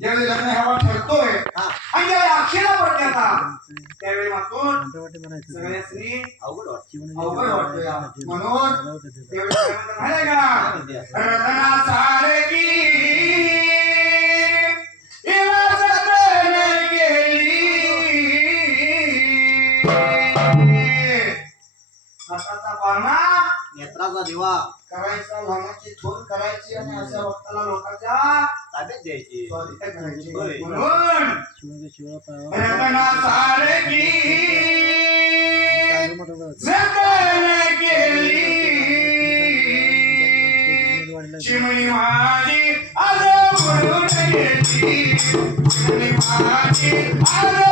ज्यावेळी लग्न ठरतोय. हा. आणि ज्यावेळी त्यावेळी सगळ्यांनी अवघड. अवघड या. म्हणून त्यावेळी? रत्ना सारखी करायचा लहानाची थोर करायची आणि अशा वक्ताला लोकांच्या ताब्यात द्यायची. म्हणून केली चिमणी माझी आज उडून गेली चिमणी माझी आज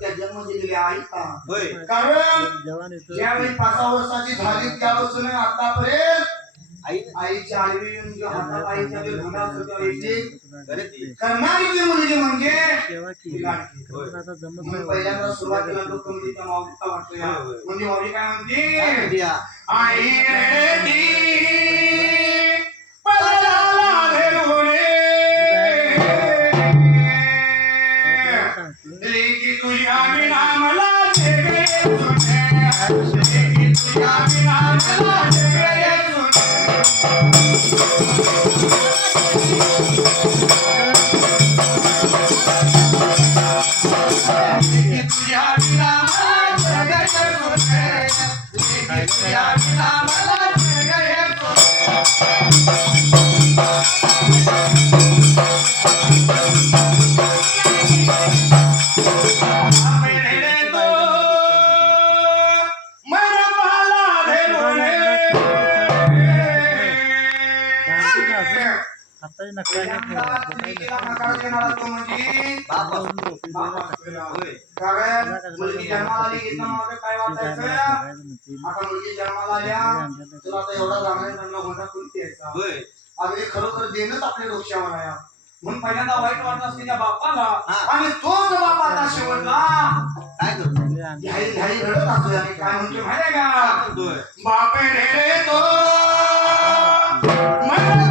त्या जन्म दिलेल्या होय. कारण ज्यावेळी पाच सहा वर्षाची झाली त्यापासून आतापर्यंत आई आईच्या आडवी येऊन जो हातात आईच्या जो धंदा असतो त्या. करणारी जी मुलगी म्हणजे पहिल्यांदा सुरुवातीला लोक म्हणजे त्या माऊलीचा वाटतो. म्हणजे माऊली काय म्हणते? आई मुलगी जन्माला आली इथं काय वाटायचं आता मुलगी जन्माला आल्या तुला आता एवढा लागणार त्यांना होता कोणती अगदी खरोखर देणंच आपल्या डोक्यावर आहे म्हणून पहिल्यांदा वाईट वाटत असते त्या बापाला आणि तोच बाप आता शेवटला काय करतो घ्याई घ्याई रडत असतो आणि काय म्हणतो माहितीये आहे का बापे रे रे तो मन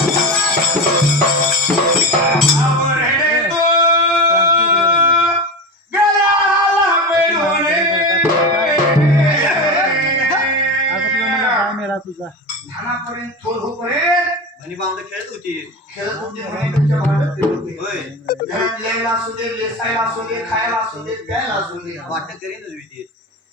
तुझा. लहानापर्यंत थोर होईपर्यंत म्हणी बांधव खेळत होती. खेळत होते म्हणण्यापेक्षा भांडत फिरत होते. होय. घरात लिहायला असू दे लेसायला असू दे खायला असू दे प्यायला असू दे. वाटत करीनच विधी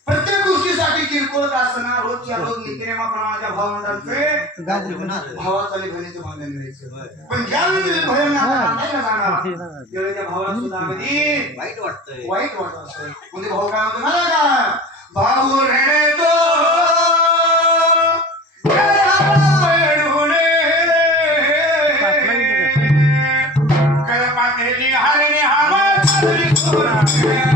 प्रत्येक गोष्टीसाठी किरकोळ का असना रोजच्या रोज नित्यनेमाप्रमाणाच्या भावंडांचे भावाचाले बहिणीचं भांडण. पण ज्यावेळी जाणार त्यावेळी त्या भावाला सुद्धा कधी वाईट वाटतंय. वाईट वाटत असेल. म्हणजे भाऊ काय म्हणतो मला का भाऊ रे तो